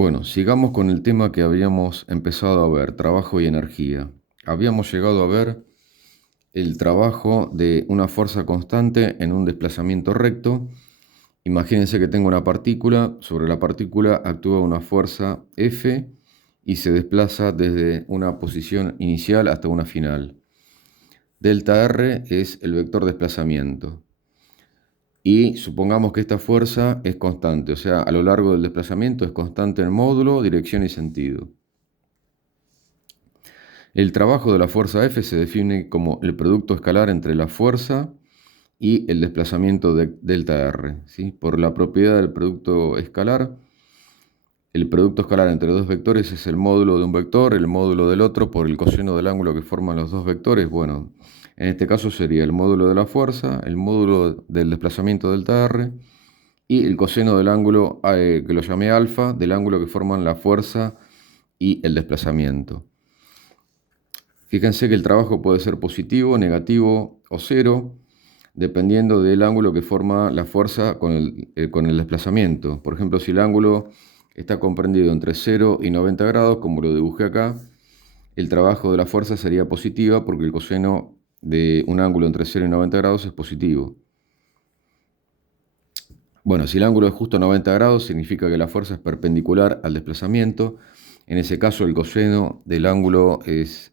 Bueno, sigamos con el tema que habíamos empezado a ver, trabajo y energía. Habíamos llegado a ver el trabajo de una fuerza constante en un desplazamiento recto. Imagínense que tengo una partícula, sobre la partícula actúa una fuerza F y se desplaza desde una posición inicial hasta una final. Delta R es el vector de desplazamiento. Y supongamos que esta fuerza es constante, o sea, a lo largo del desplazamiento es constante en módulo, dirección y sentido. El trabajo de la fuerza F se define como el producto escalar entre la fuerza y el desplazamiento de delta R, ¿sí? Por la propiedad del producto escalar, el producto escalar entre dos vectores es el módulo de un vector, el módulo del otro por el coseno del ángulo que forman los dos vectores. Bueno, en este caso sería el módulo de la fuerza, el módulo del desplazamiento delta R y el coseno del ángulo que lo llamé alfa, del ángulo que forman la fuerza y el desplazamiento. Fíjense que el trabajo puede ser positivo, negativo o cero, dependiendo del ángulo que forma la fuerza con el desplazamiento. Por ejemplo, si el ángulo está comprendido entre 0 y 90 grados, como lo dibujé acá, el trabajo de la fuerza sería positiva porque el coseno de un ángulo entre 0 y 90 grados es positivo. Bueno, si el ángulo es justo 90 grados, significa que la fuerza es perpendicular al desplazamiento. En ese caso, el coseno del ángulo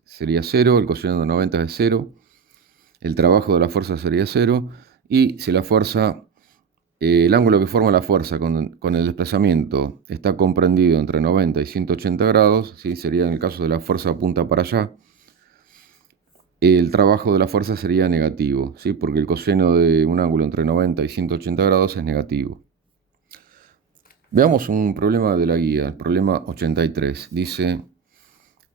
sería 0, el coseno de 90 es 0, el trabajo de la fuerza sería 0, y si la fuerza, el ángulo que forma la fuerza con el desplazamiento está comprendido entre 90 y 180 grados, ¿sí? Sería en el caso de la fuerza apunta para allá, el trabajo de la fuerza sería negativo, ¿sí? Porque el coseno de un ángulo entre 90 y 180 grados es negativo. Veamos un problema de la guía, el problema 83. Dice,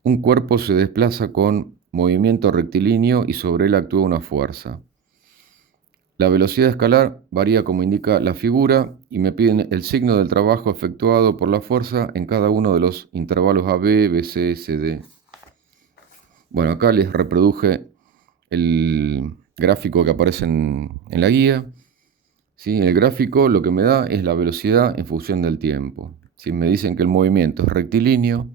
un cuerpo se desplaza con movimiento rectilíneo y sobre él actúa una fuerza. La velocidad escalar varía como indica la figura y me piden el signo del trabajo efectuado por la fuerza en cada uno de los intervalos AB, BC, CD. Bueno, acá les reproduje el gráfico que aparece en la guía. ¿Sí? El gráfico lo que me da es la velocidad en función del tiempo. Si me dicen que el movimiento es rectilíneo,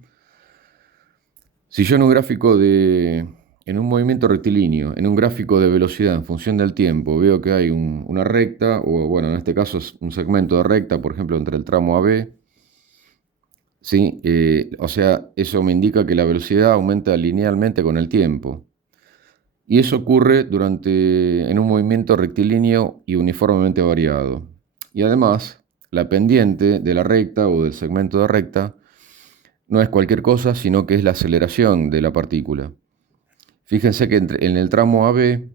si yo en un movimiento rectilíneo, en un gráfico de velocidad en función del tiempo, veo que hay una recta, o bueno, en este caso es un segmento de recta, por ejemplo, entre el tramo AB, ¿sí? O sea, eso me indica que la velocidad aumenta linealmente con el tiempo. Y eso ocurre en un movimiento rectilíneo y uniformemente variado. Y además, la pendiente de la recta o del segmento de recta no es cualquier cosa, sino que es la aceleración de la partícula. Fíjense que en el tramo AB,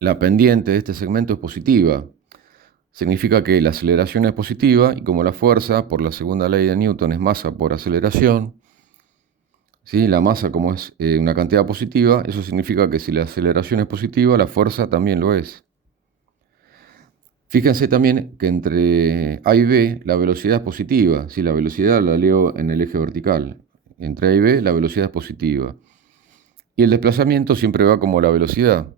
la pendiente de este segmento es positiva. Significa que la aceleración es positiva y como la fuerza, por la segunda ley de Newton, es masa por aceleración, ¿sí? La masa, como es una cantidad positiva, eso significa que si la aceleración es positiva, la fuerza también lo es. Fíjense también que entre A y B la velocidad es positiva. Si la velocidad la leo en el eje vertical, entre A y B la velocidad es positiva. Y el desplazamiento siempre va como la velocidad.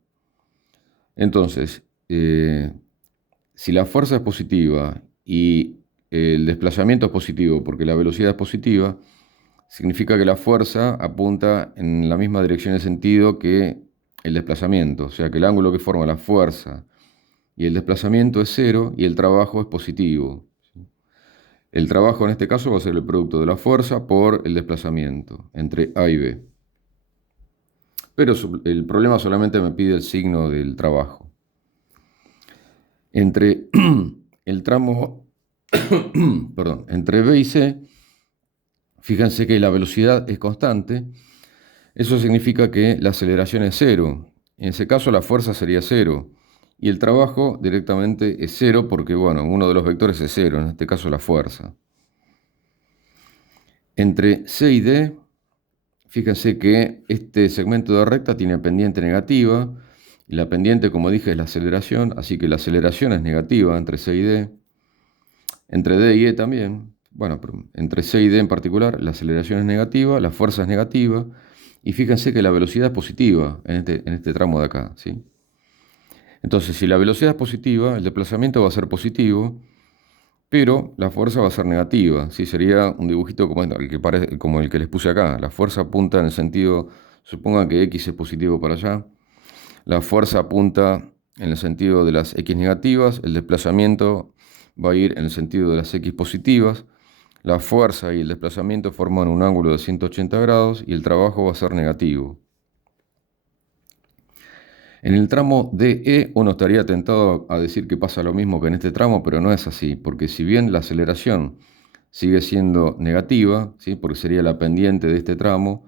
Entonces, si la fuerza es positiva y el desplazamiento es positivo porque la velocidad es positiva, significa que la fuerza apunta en la misma dirección de sentido que el desplazamiento. O sea que el ángulo que forma la fuerza y el desplazamiento es cero y el trabajo es positivo. El trabajo en este caso va a ser el producto de la fuerza por el desplazamiento entre A y B. Pero el problema solamente me pide el signo del trabajo. Entre el tramo, perdón, entre B y C, fíjense que la velocidad es constante. Eso significa que la aceleración es cero. En ese caso la fuerza sería cero. Y el trabajo directamente es cero porque, bueno, uno de los vectores es cero, en este caso la fuerza. Entre C y D, fíjense que este segmento de recta tiene pendiente negativa. Y la pendiente, como dije, es la aceleración, así que la aceleración es negativa entre C y D. Entre D y E también. Bueno, pero entre C y D en particular, la aceleración es negativa, la fuerza es negativa. Y fíjense que la velocidad es positiva en este tramo de acá, ¿sí? Entonces, si la velocidad es positiva, el desplazamiento va a ser positivo pero la fuerza va a ser negativa, ¿sí? Sería un dibujito como el que les puse acá. La fuerza apunta en el sentido, suponga que X es positivo para allá, la fuerza apunta en el sentido de las X negativas, el desplazamiento va a ir en el sentido de las X positivas, la fuerza y el desplazamiento forman un ángulo de 180 grados y el trabajo va a ser negativo. En el tramo DE uno estaría tentado a decir que pasa lo mismo que en este tramo, pero no es así, porque si bien la aceleración sigue siendo negativa, ¿sí? Porque sería la pendiente de este tramo,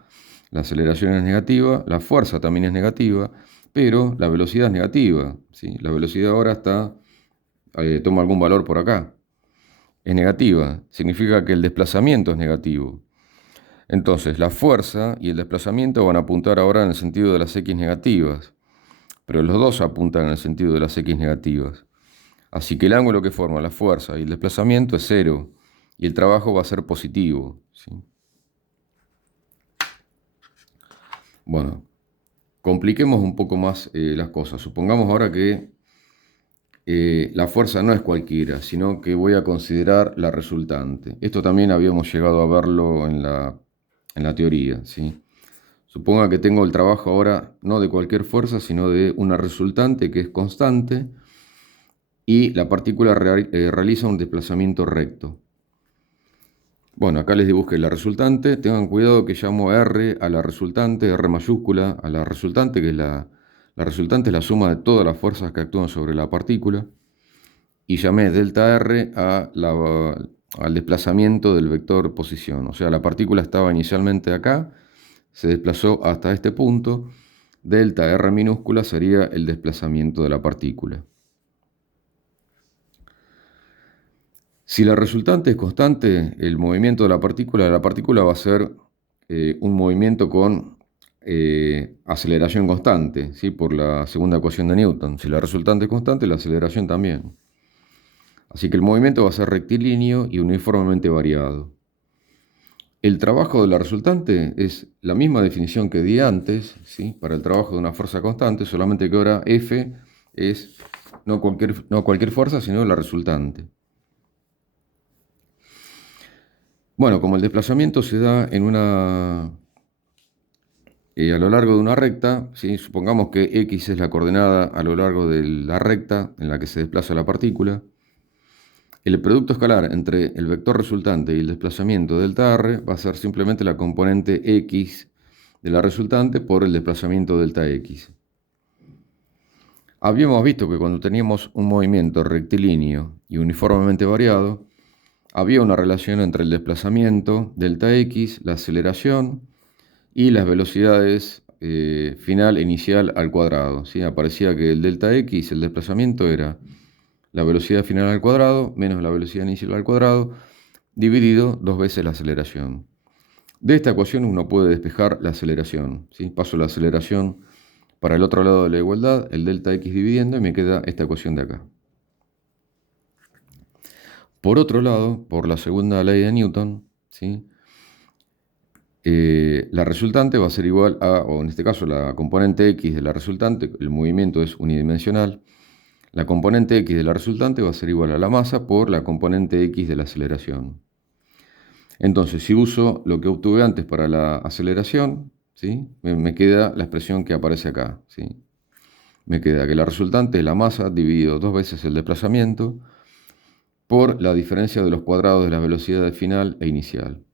la aceleración es negativa, la fuerza también es negativa, pero la velocidad es negativa, ¿sí? La velocidad ahora toma algún valor por acá, es negativa, significa que el desplazamiento es negativo. Entonces la fuerza y el desplazamiento van a apuntar ahora en el sentido de las X negativas, pero los dos apuntan en el sentido de las X negativas. Así que el ángulo que forma la fuerza y el desplazamiento es cero, y el trabajo va a ser positivo, ¿sí? Bueno, compliquemos un poco más las cosas. Supongamos ahora que la fuerza no es cualquiera, sino que voy a considerar la resultante. Esto también habíamos llegado a verlo en la teoría, ¿sí? Suponga que tengo el trabajo ahora no de cualquier fuerza, sino de una resultante que es constante y la partícula realiza un desplazamiento recto. Bueno, acá les dibujé la resultante. Tengan cuidado que llamo R a la resultante, R mayúscula, a la resultante, que es la resultante es la suma de todas las fuerzas que actúan sobre la partícula. Y llamé delta R al desplazamiento del vector posición. O sea, la partícula estaba inicialmente acá, se desplazó hasta este punto. Delta R minúscula sería el desplazamiento de la partícula. Si la resultante es constante, el movimiento de la partícula va a ser un movimiento con aceleración constante, ¿sí? Por la segunda ecuación de Newton. Si la resultante es constante, la aceleración también. Así que el movimiento va a ser rectilíneo y uniformemente variado. El trabajo de la resultante es la misma definición que di antes, ¿sí? Para el trabajo de una fuerza constante, solamente que ahora F es no cualquier fuerza, sino la resultante. Bueno, como el desplazamiento se da a lo largo de una recta, ¿sí? Supongamos que X es la coordenada a lo largo de la recta en la que se desplaza la partícula, el producto escalar entre el vector resultante y el desplazamiento delta R va a ser simplemente la componente X de la resultante por el desplazamiento delta X. Habíamos visto que cuando teníamos un movimiento rectilíneo y uniformemente variado, había una relación entre el desplazamiento, delta x, la aceleración y las velocidades final e inicial al cuadrado, ¿sí? Aparecía que el delta x, el desplazamiento, era la velocidad final al cuadrado menos la velocidad inicial al cuadrado, dividido dos veces la aceleración. De esta ecuación uno puede despejar la aceleración, ¿sí? Paso la aceleración para el otro lado de la igualdad, el delta x dividiendo, y me queda esta ecuación de acá. Por otro lado, por la segunda ley de Newton, ¿sí? La resultante va a ser igual a, o en este caso la componente x de la resultante, el movimiento es unidimensional, la componente x de la resultante va a ser igual a la masa por la componente x de la aceleración. Entonces, si uso lo que obtuve antes para la aceleración, ¿sí? Me queda la expresión que aparece acá, ¿sí? Me queda que la resultante es la masa dividido dos veces el desplazamiento por la diferencia de los cuadrados de las velocidades final e inicial.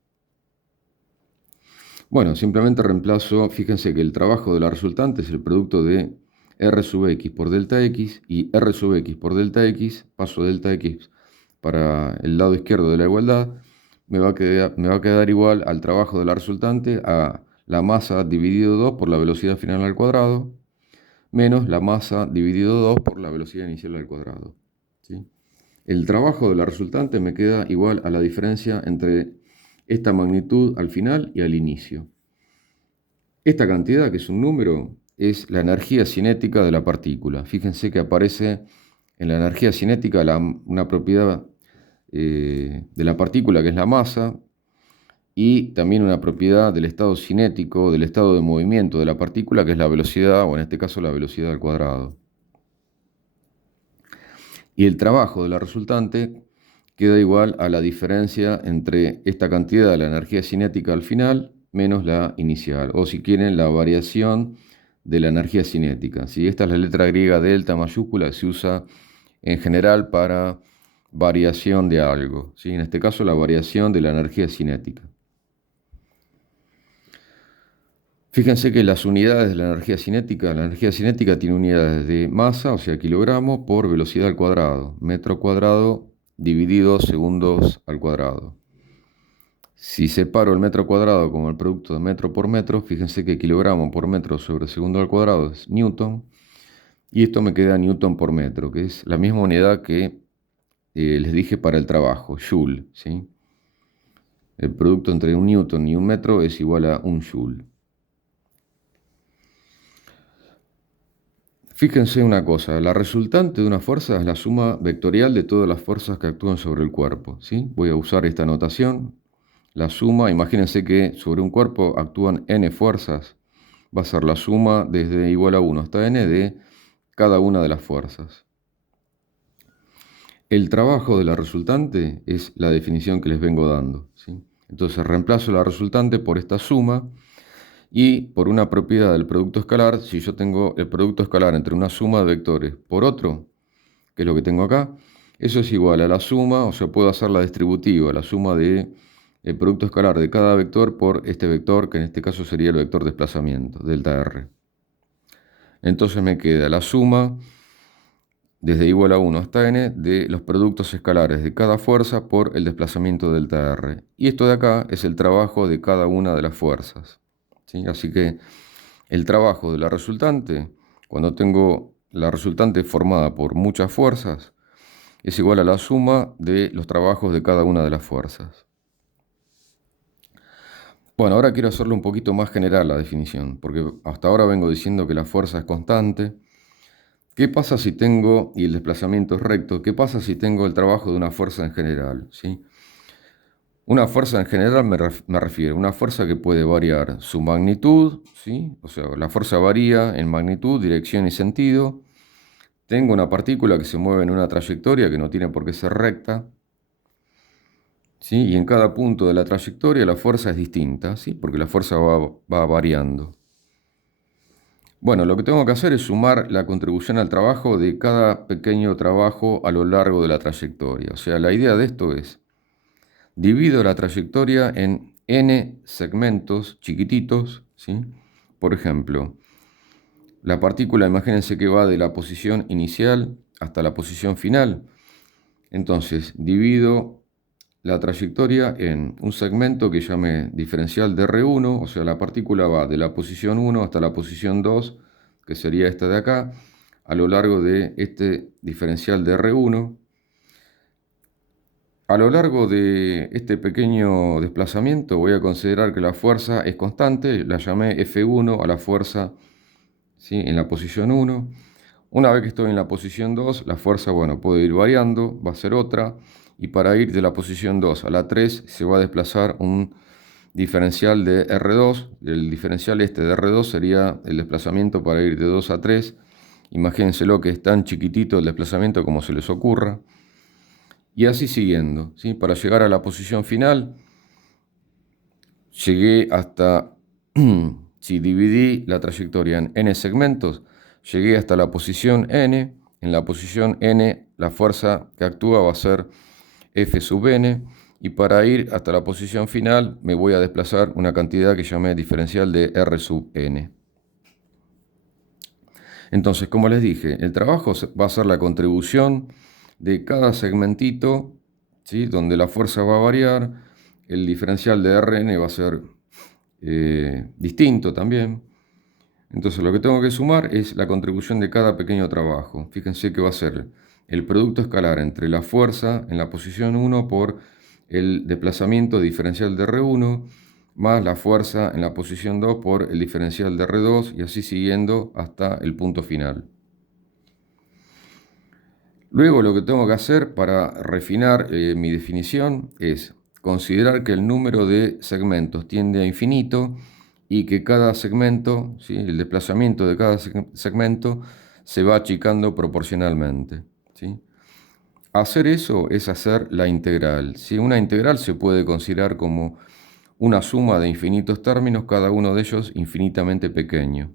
Bueno, simplemente reemplazo, fíjense que el trabajo de la resultante es el producto de R sub x por delta x y R sub x por delta x, paso delta x para el lado izquierdo de la igualdad, me va a quedar igual al trabajo de la resultante a la masa dividido 2 por la velocidad final al cuadrado, menos la masa dividido 2 por la velocidad inicial al cuadrado, ¿sí? El trabajo de la resultante me queda igual a la diferencia entre esta magnitud al final y al inicio. Esta cantidad, que es un número, es la energía cinética de la partícula. Fíjense que aparece en la energía cinética una propiedad de la partícula, que es la masa, y también una propiedad del estado cinético, del estado de movimiento de la partícula, que es la velocidad, o en este caso la velocidad al cuadrado. Y el trabajo de la resultante queda igual a la diferencia entre esta cantidad de la energía cinética al final menos la inicial, o si quieren, la variación de la energía cinética. ¿Sí? Esta es la letra griega delta mayúscula que se usa en general para variación de algo. ¿Sí? En este caso, la variación de la energía cinética. Fíjense que las unidades de la energía cinética tiene unidades de masa, o sea, kilogramo, por velocidad al cuadrado, metro cuadrado dividido segundos al cuadrado. Si separo el metro cuadrado como el producto de metro por metro, fíjense que kilogramo por metro sobre segundo al cuadrado es newton, y esto me queda newton por metro, que es la misma unidad que les dije para el trabajo, joule, ¿sí? El producto entre un newton y un metro es igual a un joule. Fíjense una cosa, la resultante de una fuerza es la suma vectorial de todas las fuerzas que actúan sobre el cuerpo, ¿sí? Voy a usar esta notación. La suma, imagínense que sobre un cuerpo actúan n fuerzas, va a ser la suma desde igual a 1 hasta n de cada una de las fuerzas. El trabajo de la resultante es la definición que les vengo dando, ¿sí? Entonces reemplazo la resultante por esta suma y por una propiedad del producto escalar. Si yo tengo el producto escalar entre una suma de vectores por otro, que es lo que tengo acá, eso es igual a la suma, o sea, puedo hacer la distributiva, la suma de el producto escalar de cada vector por este vector, que en este caso sería el vector desplazamiento, delta R. Entonces me queda la suma desde igual a 1 hasta n de los productos escalares de cada fuerza por el desplazamiento delta R. Y esto de acá es el trabajo de cada una de las fuerzas, ¿sí? Así que el trabajo de la resultante, cuando tengo la resultante formada por muchas fuerzas, es igual a la suma de los trabajos de cada una de las fuerzas. Bueno, ahora quiero hacerlo un poquito más general la definición, porque hasta ahora vengo diciendo que la fuerza es constante. ¿Qué pasa si tengo, y el desplazamiento es recto, qué pasa si tengo el trabajo de una fuerza en general? ¿Sí? Una fuerza en general me refiero a una fuerza que puede variar su magnitud, ¿sí? O sea, la fuerza varía en magnitud, dirección y sentido. Tengo una partícula que se mueve en una trayectoria que no tiene por qué ser recta, ¿sí? Y en cada punto de la trayectoria la fuerza es distinta, ¿sí? Porque la fuerza va variando. Bueno, lo que tengo que hacer es sumar la contribución al trabajo de cada pequeño trabajo a lo largo de la trayectoria. O sea, la idea de esto es, divido la trayectoria en n segmentos chiquititos, ¿sí? Por ejemplo, la partícula, imagínense que va de la posición inicial hasta la posición final. Entonces, divido la trayectoria en un segmento que llame diferencial de R1, o sea, la partícula va de la posición 1 hasta la posición 2, que sería esta de acá, a lo largo de este diferencial de R1. A lo largo de este pequeño desplazamiento voy a considerar que la fuerza es constante, la llamé F1 a la fuerza, ¿sí?, en la posición 1. Una vez que estoy en la posición 2, la fuerza, bueno, puede ir variando, va a ser otra, y para ir de la posición 2 a la 3 se va a desplazar un diferencial de R2. El diferencial este de R2 sería el desplazamiento para ir de 2 a 3. Imagínenselo que es tan chiquitito el desplazamiento como se les ocurra. Y así siguiendo, ¿sí? Para llegar a la posición final, llegué hasta, si dividí la trayectoria en n segmentos, llegué hasta la posición n. En la posición n, la fuerza que actúa va a ser F sub n. Y para ir hasta la posición final, me voy a desplazar una cantidad que llamé diferencial de R sub n. Entonces, como les dije, el trabajo va a ser la contribución de cada segmentito, ¿sí?, donde la fuerza va a variar. El diferencial de Rn va a ser distinto también. Entonces lo que tengo que sumar es la contribución de cada pequeño trabajo. Fíjense que va a ser el producto escalar entre la fuerza en la posición 1 por el desplazamiento diferencial de R1 más la fuerza en la posición 2 por el diferencial de R2 y así siguiendo hasta el punto final. Luego lo que tengo que hacer para refinar mi definición es considerar que el número de segmentos tiende a infinito y que cada segmento, ¿sí?, el desplazamiento de cada segmento se va achicando proporcionalmente, ¿sí? hacer eso es hacer la integral. ¿Sí? Una integral se puede considerar como una suma de infinitos términos, cada uno de ellos infinitamente pequeño.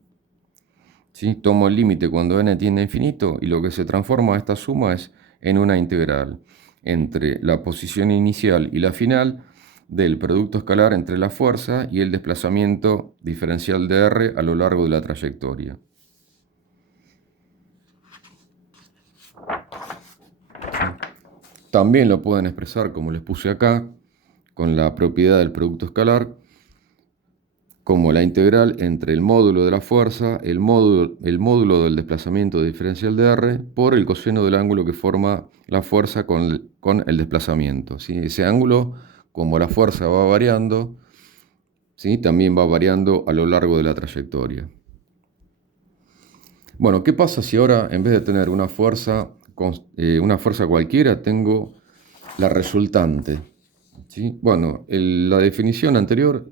¿Sí? Tomo el límite cuando n tiende a infinito y lo que se transforma a esta suma es en una integral entre la posición inicial y la final del producto escalar entre la fuerza y el desplazamiento diferencial de r a lo largo de la trayectoria. También lo pueden expresar, como les puse acá, con la propiedad del producto escalar, como la integral entre el módulo de la fuerza, el módulo del desplazamiento diferencial de r, por el coseno del ángulo que forma la fuerza con el desplazamiento. ¿Sí? Ese ángulo, como la fuerza va variando, ¿sí? También va variando a lo largo de la trayectoria. Bueno, ¿qué pasa si ahora, en vez de tener una fuerza cualquiera, tengo la resultante? ¿Sí? Bueno, la definición anterior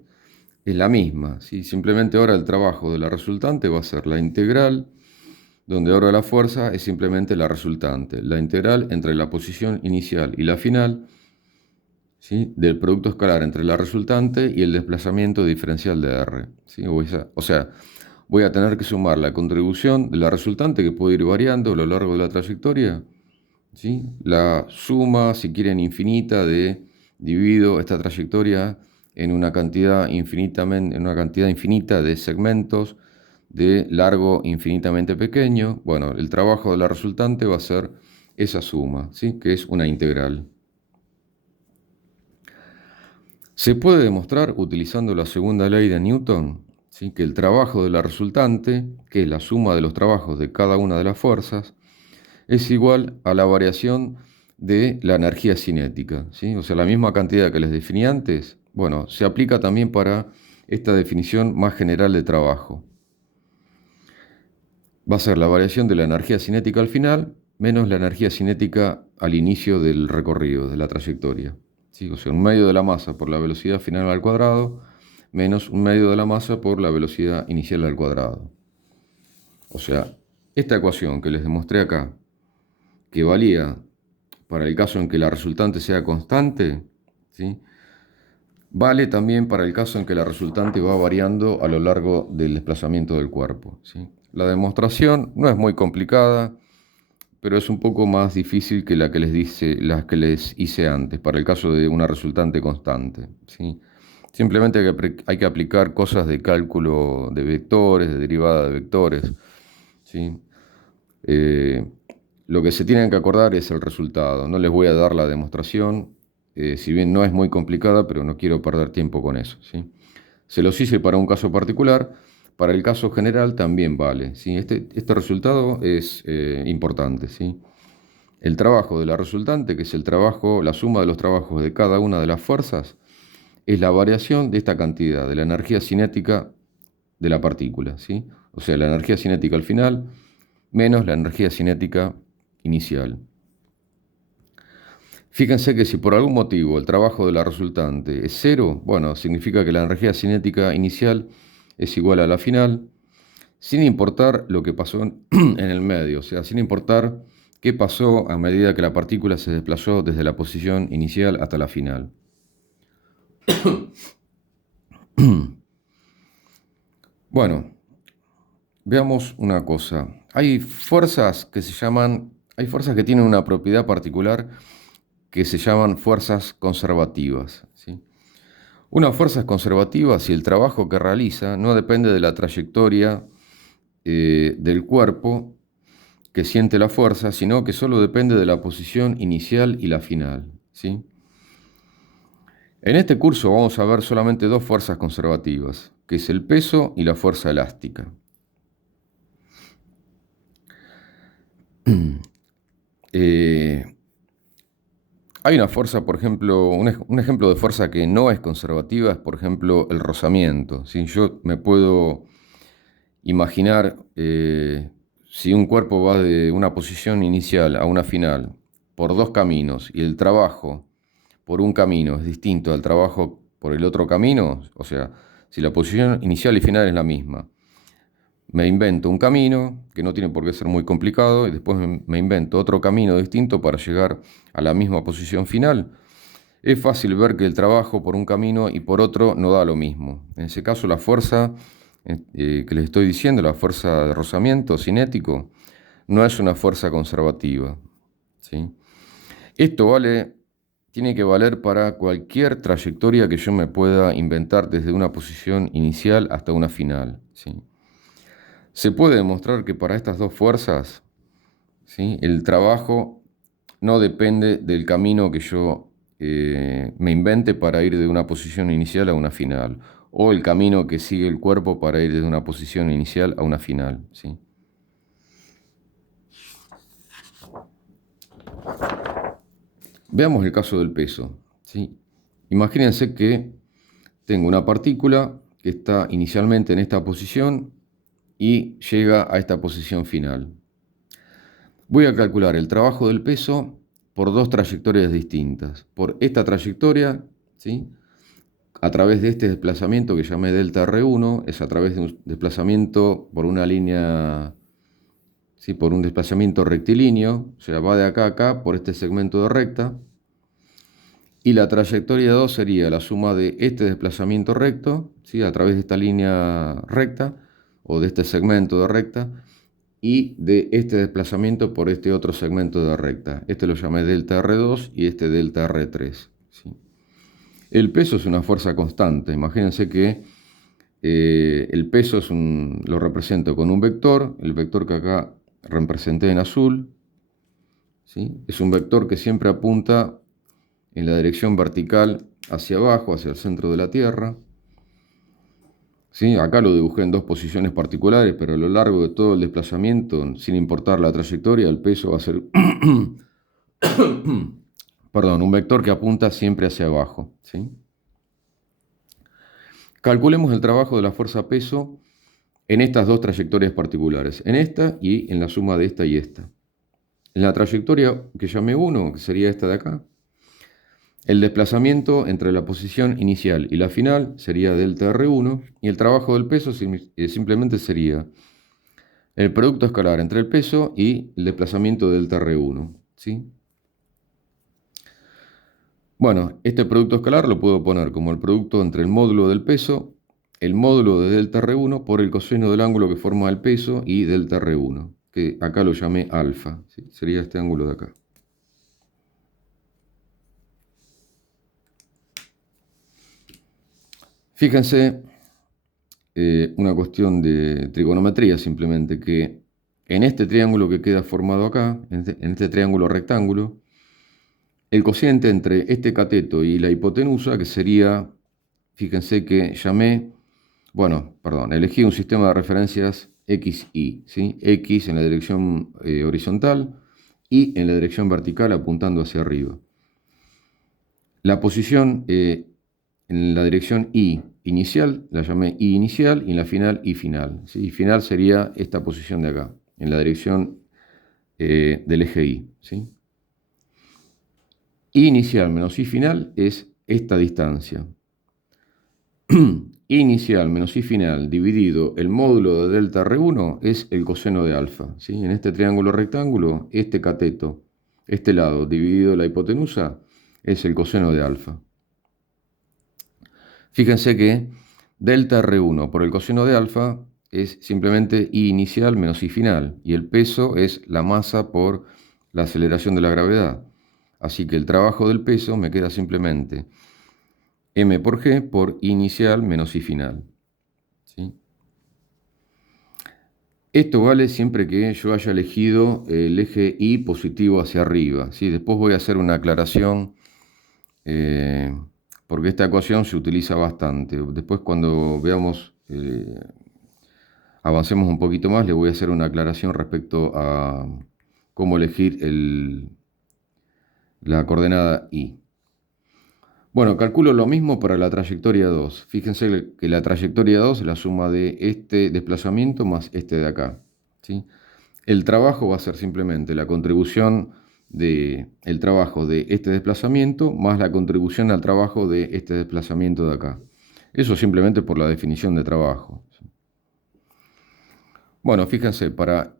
es la misma, ¿sí? Simplemente ahora el trabajo de la resultante va a ser la integral, donde ahora la fuerza es simplemente la resultante, la integral entre la posición inicial y la final, ¿sí? Del producto escalar entre la resultante y el desplazamiento diferencial de r. ¿Sí? O sea, voy a tener que sumar la contribución de la resultante, que puede ir variando a lo largo de la trayectoria, ¿sí? La suma, si quieren, infinita de divido esta trayectoria en una cantidad infinita de segmentos de largo infinitamente pequeño. Bueno, el trabajo de la resultante va a ser esa suma, ¿sí? Que es una integral. Se puede demostrar, utilizando la segunda ley de Newton, ¿sí? Que el trabajo de la resultante, que es la suma de los trabajos de cada una de las fuerzas, es igual a la variación de la energía cinética, ¿sí? O sea, la misma cantidad que les definí antes, bueno, se aplica también para esta definición más general de trabajo. Va a ser la variación de la energía cinética al final menos la energía cinética al inicio del recorrido, de la trayectoria. ¿Sí? O sea, un medio de la masa por la velocidad final al cuadrado menos un medio de la masa por la velocidad inicial al cuadrado. O sea, esta ecuación que les demostré acá, que valía para el caso en que la resultante sea constante, ¿sí? Vale también para el caso en que la resultante va variando a lo largo del desplazamiento del cuerpo, ¿sí? La demostración no es muy complicada, pero es un poco más difícil que las que les hice antes, para el caso de una resultante constante, ¿sí? Simplemente hay que aplicar cosas de cálculo de vectores, de derivada de vectores, ¿sí? Lo que se tienen que acordar es el resultado. No les voy a dar la demostración, si bien no es muy complicada, pero no quiero perder tiempo con eso, ¿sí? Se los hice para un caso particular, para el caso general también vale, ¿sí? Este resultado es importante, ¿sí? El trabajo de la resultante, que es la suma de los trabajos de cada una de las fuerzas, es la variación de esta cantidad, de la energía cinética de la partícula, ¿sí? O sea, la energía cinética al final menos la energía cinética inicial. Fíjense que si por algún motivo el trabajo de la resultante es cero, bueno, significa que la energía cinética inicial es igual a la final, sin importar lo que pasó en el medio, o sea, sin importar qué pasó a medida que la partícula se desplazó desde la posición inicial hasta la final. Bueno, veamos una cosa. Hay fuerzas que tienen una propiedad particular que se llaman fuerzas conservativas, ¿sí? Una fuerza es conservativa si el trabajo que realiza no depende de la trayectoria del cuerpo que siente la fuerza, sino que solo depende de la posición inicial y la final, ¿sí? En este curso vamos a ver solamente dos fuerzas conservativas, que es el peso y la fuerza elástica. Hay una fuerza, por ejemplo, un ejemplo de fuerza que no es conservativa es, por ejemplo, el rozamiento, ¿sí? Yo me puedo imaginar si un cuerpo va de una posición inicial a una final por dos caminos y el trabajo por un camino es distinto al trabajo por el otro camino, o sea, si la posición inicial y final es la misma, Me invento un camino, que no tiene por qué ser muy complicado, y después me invento otro camino distinto para llegar a la misma posición final. Es fácil ver que el trabajo por un camino y por otro no da lo mismo. En ese caso, la fuerza que les estoy diciendo, la fuerza de rozamiento cinético, no es una fuerza conservativa, ¿sí? Esto tiene que valer para cualquier trayectoria que yo me pueda inventar desde una posición inicial hasta una final, ¿sí? Se puede demostrar que para estas dos fuerzas, ¿sí?, el trabajo no depende del camino que yo me invente para ir de una posición inicial a una final, o el camino que sigue el cuerpo para ir de una posición inicial a una final, ¿sí? Veamos el caso del peso, ¿sí? Imagínense que tengo una partícula que está inicialmente en esta posición y llega a esta posición final. Voy a calcular el trabajo del peso por dos trayectorias distintas. Por esta trayectoria, ¿sí?, a través de este desplazamiento que llamé delta R1, es a través de un desplazamiento por una línea, ¿sí?, por un desplazamiento rectilíneo, o sea, va de acá a acá por este segmento de recta. Y la trayectoria 2 sería la suma de este desplazamiento recto, ¿sí?, a través de esta línea recta o de este segmento de recta, y de este desplazamiento por este otro segmento de recta. Este lo llamé delta R2 y este delta R3, ¿sí? El peso es una fuerza constante. Imagínense que el peso lo represento con un vector, el vector que acá representé en azul, ¿sí? Es un vector que siempre apunta en la dirección vertical hacia abajo, hacia el centro de la Tierra. ¿Sí? Acá lo dibujé en dos posiciones particulares, pero a lo largo de todo el desplazamiento, sin importar la trayectoria, el peso va a ser perdón, un vector que apunta siempre hacia abajo, ¿sí? Calculemos el trabajo de la fuerza peso en estas dos trayectorias particulares, en esta y en la suma de esta y esta. En la trayectoria que llamé 1, que sería esta de acá, el desplazamiento entre la posición inicial y la final sería delta R1 y el trabajo del peso simplemente sería el producto escalar entre el peso y el desplazamiento delta R1, ¿sí? Bueno, este producto escalar lo puedo poner como el producto entre el módulo del peso, el módulo de delta R1 por el coseno del ángulo que forma el peso y delta R1, que acá lo llamé alfa, ¿sí? Sería este ángulo de acá. Fíjense, una cuestión de trigonometría simplemente, que en este triángulo que queda formado acá, en este triángulo rectángulo, el cociente entre este cateto y la hipotenusa, que sería, fíjense que elegí un sistema de referencias XY, ¿sí? X en la dirección horizontal y en la dirección vertical apuntando hacia arriba. La posición en la dirección Y inicial la llamé Y inicial y en la final Y final, ¿sí? Y final sería esta posición de acá, en la dirección del eje Y, ¿sí? Y inicial menos Y final es esta distancia. Y inicial menos Y final dividido el módulo de delta R1 es el coseno de alfa, ¿sí? En este triángulo rectángulo, este cateto, este lado dividido la hipotenusa es el coseno de alfa. Fíjense que delta R1 por el coseno de alfa es simplemente Y inicial menos Y final, y el peso es la masa por la aceleración de la gravedad. Así que el trabajo del peso me queda simplemente m por g por I inicial menos I final, ¿sí? Esto vale siempre que yo haya elegido el eje Y positivo hacia arriba, ¿sí? Después voy a hacer una aclaración porque esta ecuación se utiliza bastante. Después cuando avancemos un poquito más, le voy a hacer una aclaración respecto a cómo elegir la coordenada Y. Bueno, calculo lo mismo para la trayectoria 2. Fíjense que la trayectoria 2 es la suma de este desplazamiento más este de acá, ¿sí? El trabajo va a ser simplemente la contribución del trabajo de este desplazamiento más la contribución al trabajo de este desplazamiento de acá. Eso simplemente por la definición de trabajo, ¿sí? Bueno, fíjense, para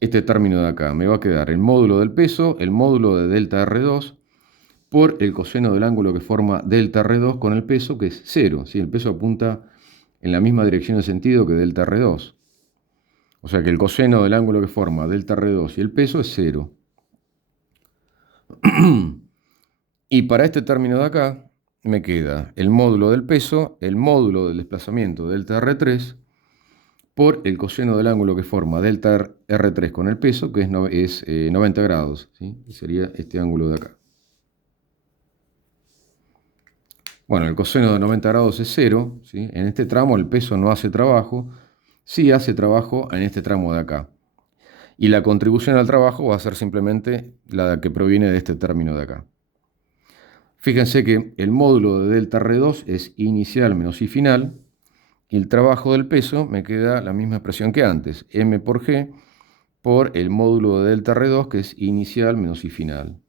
este término de acá me va a quedar el módulo del peso, el módulo de delta R2, por el coseno del ángulo que forma delta R2 con el peso, que es 0. ¿Sí? El peso apunta en la misma dirección de sentido que delta R2. O sea que el coseno del ángulo que forma delta R2 y el peso es 0. Y para este término de acá me queda el módulo del peso, el módulo del desplazamiento delta R3, por el coseno del ángulo que forma delta R3 con el peso, que es 90 grados. ¿Sí? Y sería este ángulo de acá. Bueno, el coseno de 90 grados es 0. ¿Sí? En este tramo el peso no hace trabajo, sí hace trabajo en este tramo de acá. Y la contribución al trabajo va a ser simplemente la que proviene de este término de acá. Fíjense que el módulo de delta R2 es inicial menos I final, y el trabajo del peso me queda la misma expresión que antes, M por G, por el módulo de delta R2, que es inicial menos I final.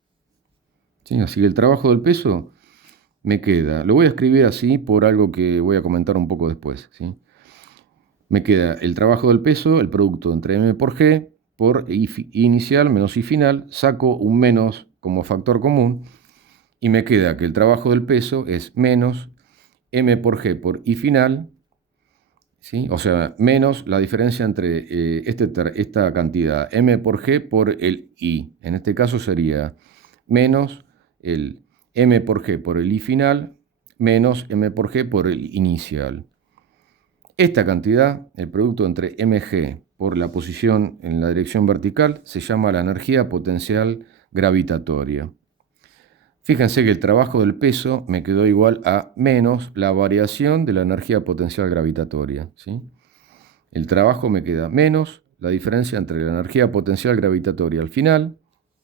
¿Sí? Así que el trabajo del peso me queda, lo voy a escribir así por algo que voy a comentar un poco después. ¿Sí? Me queda el trabajo del peso, el producto entre M por G, por I inicial menos I final, saco un menos como factor común, y me queda que el trabajo del peso es menos M por G por I final, ¿sí? O sea, menos la diferencia entre esta cantidad, M por G por el I. En este caso sería menos el M por G por el I final, menos M por G por el inicial. Esta cantidad, el producto entre mg por la posición en la dirección vertical, se llama la energía potencial gravitatoria. Fíjense que el trabajo del peso me quedó igual a menos la variación de la energía potencial gravitatoria. ¿Sí? El trabajo me queda menos la diferencia entre la energía potencial gravitatoria al final,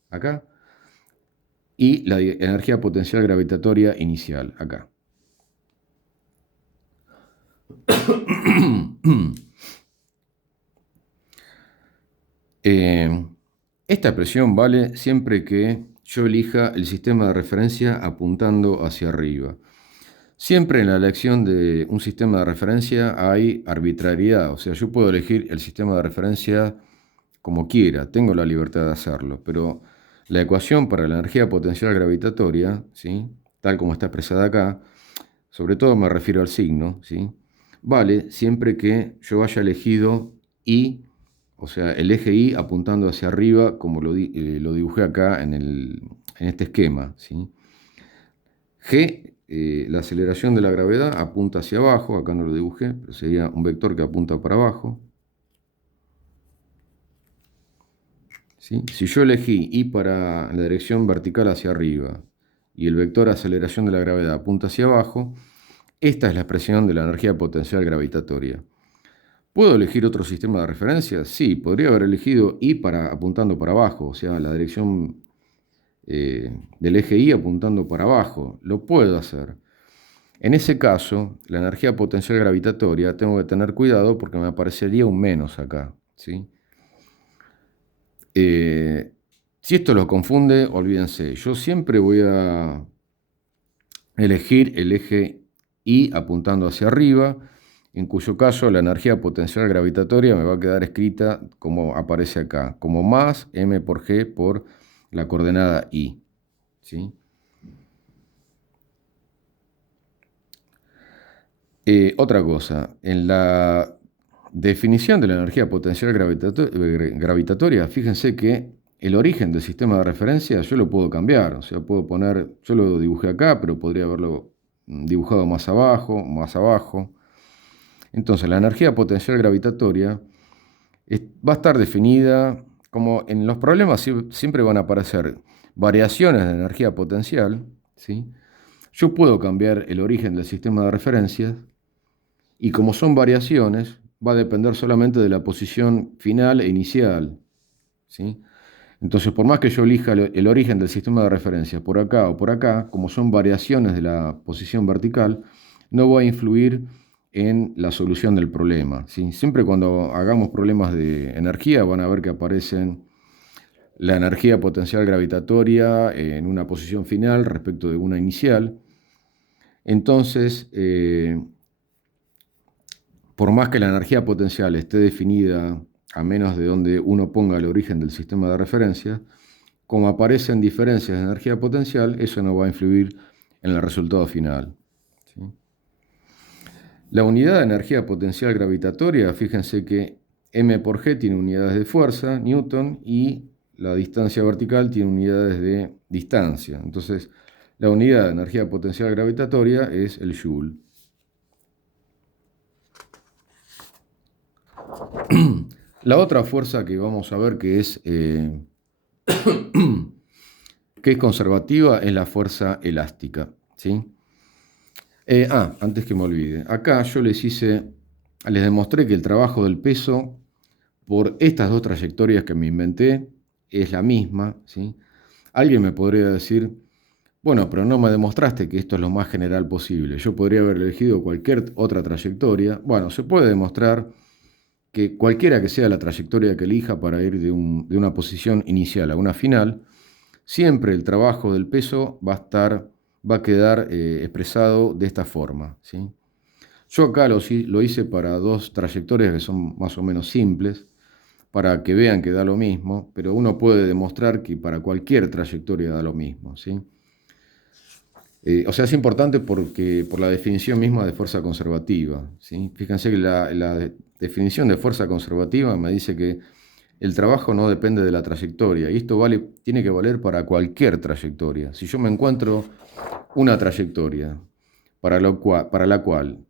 acá, y la energía potencial gravitatoria inicial, acá. Esta expresión vale siempre que yo elija el sistema de referencia apuntando hacia arriba. Siempre en la elección de un sistema de referencia hay arbitrariedad, o sea, yo puedo elegir el sistema de referencia como quiera, tengo la libertad de hacerlo, pero la ecuación para la energía potencial gravitatoria, ¿sí? Tal como está expresada acá, sobre todo me refiero al signo, ¿sí? Vale siempre que yo haya elegido I, o sea, el eje Y apuntando hacia arriba, como lo dibujé acá en este esquema, ¿sí? G, la aceleración de la gravedad apunta hacia abajo, acá no lo dibujé, pero sería un vector que apunta para abajo. ¿Sí? Si yo elegí I para la dirección vertical hacia arriba y el vector aceleración de la gravedad apunta hacia abajo, esta es la expresión de la energía potencial gravitatoria. ¿Puedo elegir otro sistema de referencia? Sí, podría haber elegido I apuntando para abajo, o sea, la dirección del eje Y apuntando para abajo. Lo puedo hacer. En ese caso, la energía potencial gravitatoria tengo que tener cuidado porque me aparecería un menos acá. ¿Sí? Si esto lo confunde, olvídense. Yo siempre voy a elegir el eje Y apuntando hacia arriba, en cuyo caso la energía potencial gravitatoria me va a quedar escrita como aparece acá, como más M por G por la coordenada Y. ¿Sí? Otra cosa, en la definición de la energía potencial gravitatoria, fíjense que el origen del sistema de referencia yo lo puedo cambiar, o sea, puedo poner, yo lo dibujé acá, pero podría haberlo dibujado más abajo, más abajo. Entonces, la energía potencial gravitatoria va a estar definida como en los problemas siempre van a aparecer variaciones de energía potencial, ¿sí? Yo puedo cambiar el origen del sistema de referencias y como son variaciones, va a depender solamente de la posición final e inicial, ¿sí? Entonces, por más que yo elija el origen del sistema de referencia por acá o por acá, como son variaciones de la posición vertical, no va a influir en la solución del problema, ¿sí? Siempre cuando hagamos problemas de energía van a ver que aparecen la energía potencial gravitatoria en una posición final respecto de una inicial. Entonces, por más que la energía potencial esté definida a menos de donde uno ponga el origen del sistema de referencia, como aparecen diferencias de energía potencial, eso no va a influir en el resultado final. ¿Sí? La unidad de energía potencial gravitatoria, fíjense que m por g tiene unidades de fuerza, newton, y la distancia vertical tiene unidades de distancia. Entonces, la unidad de energía potencial gravitatoria es el joule. La otra fuerza que vamos a ver que es conservativa es la fuerza elástica. ¿Sí? Antes que me olvide, acá yo les demostré que el trabajo del peso por estas dos trayectorias que me inventé es la misma. ¿Sí? Alguien me podría decir, bueno, pero no me demostraste que esto es lo más general posible. Yo podría haber elegido cualquier otra trayectoria. Bueno, se puede demostrar que cualquiera que sea la trayectoria que elija para ir de una posición inicial a una final, siempre el trabajo del peso va a quedar expresado de esta forma. ¿Sí? Yo acá lo hice para dos trayectorias que son más o menos simples, para que vean que da lo mismo, pero uno puede demostrar que para cualquier trayectoria da lo mismo. ¿Sí? O sea, es importante por la definición misma de fuerza conservativa. ¿Sí? Fíjense que la definición de fuerza conservativa me dice que el trabajo no depende de la trayectoria, y esto tiene que valer para cualquier trayectoria. Si yo me encuentro una trayectoria para la cual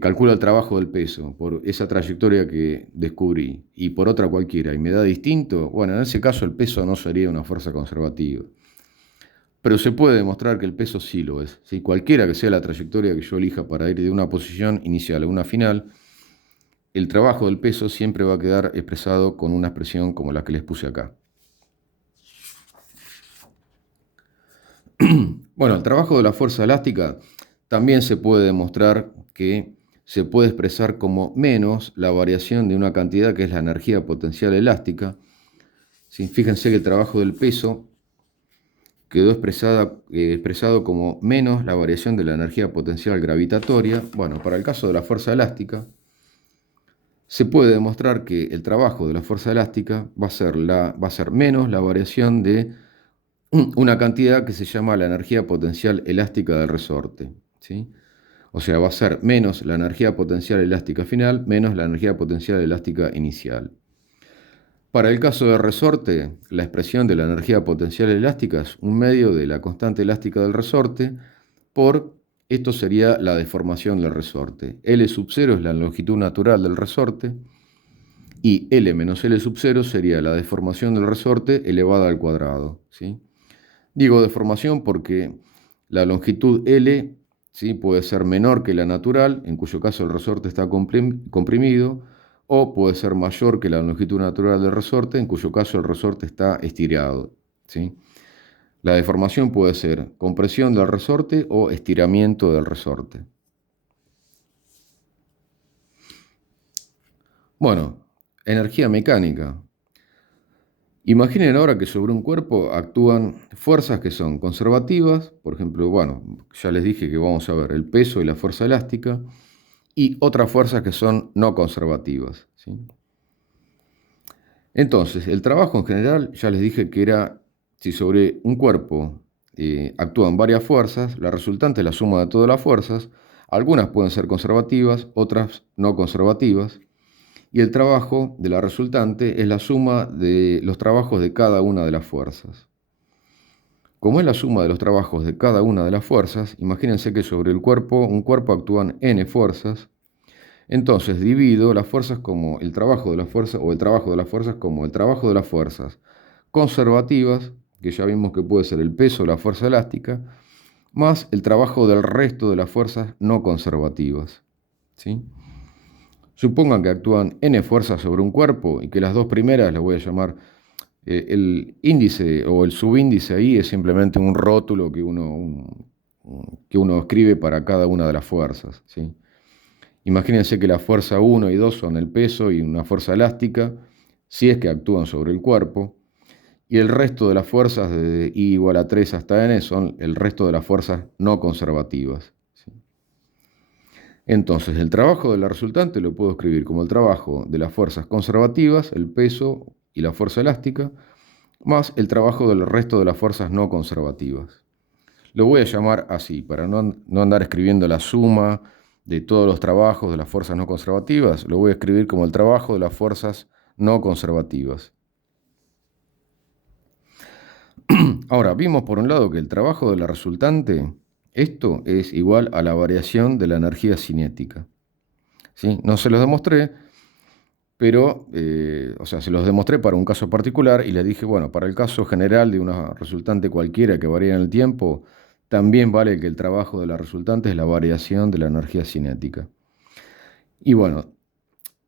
calculo el trabajo del peso por esa trayectoria que descubrí y por otra cualquiera y me da distinto, bueno, en ese caso el peso no sería una fuerza conservativa. Pero se puede demostrar que el peso sí lo es. ¿Sí? Cualquiera que sea la trayectoria que yo elija para ir de una posición inicial a una final, el trabajo del peso siempre va a quedar expresado con una expresión como la que les puse acá. Bueno, el trabajo de la fuerza elástica también se puede demostrar que se puede expresar como menos la variación de una cantidad que es la energía potencial elástica. ¿Sí? Fíjense que el trabajo del peso quedó expresado como menos la variación de la energía potencial gravitatoria. Bueno, para el caso de la fuerza elástica, se puede demostrar que el trabajo de la fuerza elástica va a ser menos la variación de una cantidad que se llama la energía potencial elástica del resorte. ¿Sí? O sea, va a ser menos la energía potencial elástica final menos la energía potencial elástica inicial. Para el caso de resorte, la expresión de la energía potencial elástica es un medio de la constante elástica del resorte esto sería la deformación del resorte. L sub 0 es la longitud natural del resorte y L menos L sub 0 sería la deformación del resorte elevada al cuadrado. ¿Sí? Digo deformación porque la longitud L, ¿sí?, puede ser menor que la natural, en cuyo caso el resorte está comprimido, o puede ser mayor que la longitud natural del resorte, en cuyo caso el resorte está estirado. ¿Sí? La deformación puede ser compresión del resorte o estiramiento del resorte. Bueno, energía mecánica. Imaginen ahora que sobre un cuerpo actúan fuerzas que son conservativas, por ejemplo, bueno, ya les dije que vamos a ver el peso y la fuerza elástica, y otras fuerzas que son no conservativas. ¿Sí? Entonces, el trabajo en general, ya les dije que era, si sobre un cuerpo actúan varias fuerzas, la resultante es la suma de todas las fuerzas, algunas pueden ser conservativas, otras no conservativas, y el trabajo de la resultante es la suma de los trabajos de cada una de las fuerzas. Como es la suma de los trabajos de cada una de las fuerzas, imagínense que sobre un cuerpo actúan n fuerzas. Entonces divido las fuerzas como el trabajo de las fuerzas, o el trabajo de las fuerzas como el trabajo de las fuerzas conservativas, que ya vimos que puede ser el peso o la fuerza elástica, más el trabajo del resto de las fuerzas no conservativas. ¿Sí? Supongan que actúan n fuerzas sobre un cuerpo y que las dos primeras las voy a llamar, el índice o el subíndice ahí es simplemente un rótulo que uno escribe para cada una de las fuerzas. ¿Sí? Imagínense que la fuerza 1 y 2 son el peso y una fuerza elástica, si es que actúan sobre el cuerpo, y el resto de las fuerzas desde I igual a 3 hasta N son el resto de las fuerzas no conservativas. ¿Sí? Entonces, el trabajo de la resultante lo puedo escribir como el trabajo de las fuerzas conservativas, el peso y la fuerza elástica, más el trabajo del resto de las fuerzas no conservativas. Lo voy a llamar así, para no andar escribiendo la suma de todos los trabajos de las fuerzas no conservativas, lo voy a escribir como el trabajo de las fuerzas no conservativas. Ahora, vimos por un lado que el trabajo de la resultante, esto es igual a la variación de la energía cinética. ¿Sí? No se los demostré, pero, se los demostré para un caso particular y les dije, bueno, para el caso general de una resultante cualquiera que varía en el tiempo, también vale que el trabajo de la resultante es la variación de la energía cinética. Y bueno,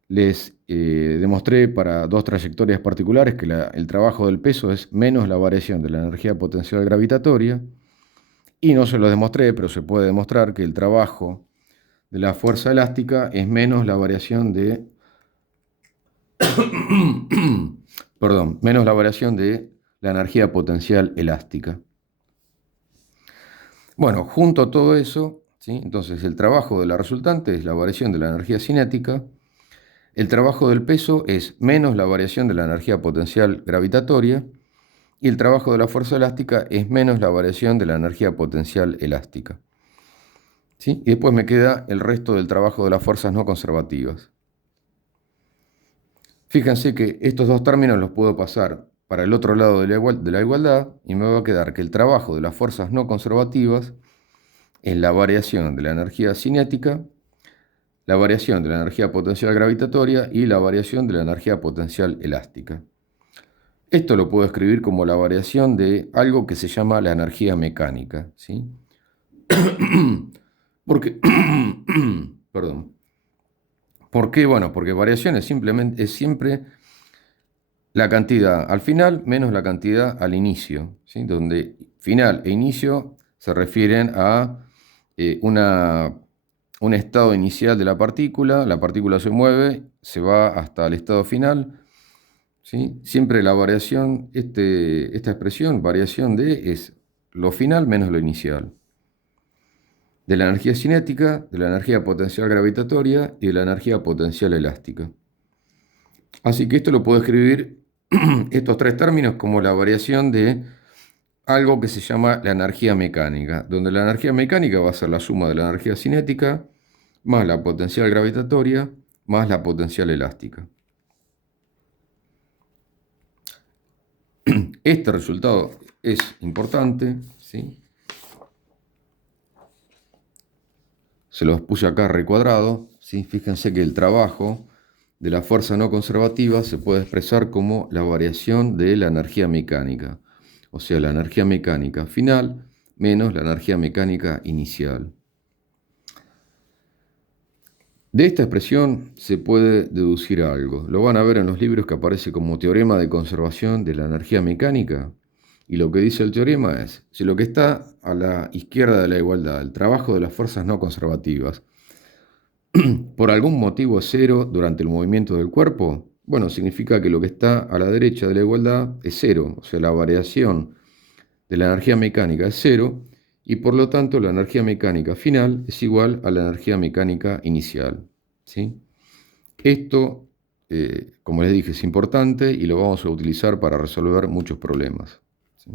les demostré para dos trayectorias particulares que el trabajo del peso es menos la variación de la energía potencial gravitatoria. Y no se lo demostré, pero se puede demostrar que el trabajo de la fuerza elástica es menos la variación de menos la variación de la energía potencial elástica. Bueno, junto a todo eso, ¿sí? Entonces el trabajo de la resultante es la variación de la energía cinética, el trabajo del peso es menos la variación de la energía potencial gravitatoria y el trabajo de la fuerza elástica es menos la variación de la energía potencial elástica. ¿Sí? Y después me queda el resto del trabajo de las fuerzas no conservativas. Fíjense que estos dos términos los puedo pasar para el otro lado de la igualdad y me va a quedar que el trabajo de las fuerzas no conservativas es la variación de la energía cinética, la variación de la energía potencial gravitatoria y la variación de la energía potencial elástica. Esto lo puedo escribir como la variación de algo que se llama la energía mecánica, ¿sí? Porque, perdón. ¿Por qué? Bueno, porque variación es siempre la cantidad al final menos la cantidad al inicio, ¿sí? Donde final e inicio se refieren a un estado inicial de la partícula se mueve, se va hasta el estado final, ¿sí? Siempre la variación, esta expresión, variación de, es lo final menos lo inicial. De la energía cinética, de la energía potencial gravitatoria y de la energía potencial elástica. Así que esto lo puedo escribir, estos tres términos, como la variación de algo que se llama la energía mecánica, donde la energía mecánica va a ser la suma de la energía cinética más la potencial gravitatoria más la potencial elástica. Este resultado es importante, ¿sí? Se los puse acá recuadrado, ¿sí? Fíjense que el trabajo de la fuerza no conservativa se puede expresar como la variación de la energía mecánica, o sea, la energía mecánica final menos la energía mecánica inicial. De esta expresión se puede deducir algo. Lo van a ver en los libros que aparece como teorema de conservación de la energía mecánica. Y lo que dice el teorema es, si lo que está a la izquierda de la igualdad, el trabajo de las fuerzas no conservativas, por algún motivo es cero durante el movimiento del cuerpo, bueno, significa que lo que está a la derecha de la igualdad es cero, o sea, la variación de la energía mecánica es cero, y por lo tanto la energía mecánica final es igual a la energía mecánica inicial, ¿sí? Esto, como les dije, es importante y lo vamos a utilizar para resolver muchos problemas, ¿sí?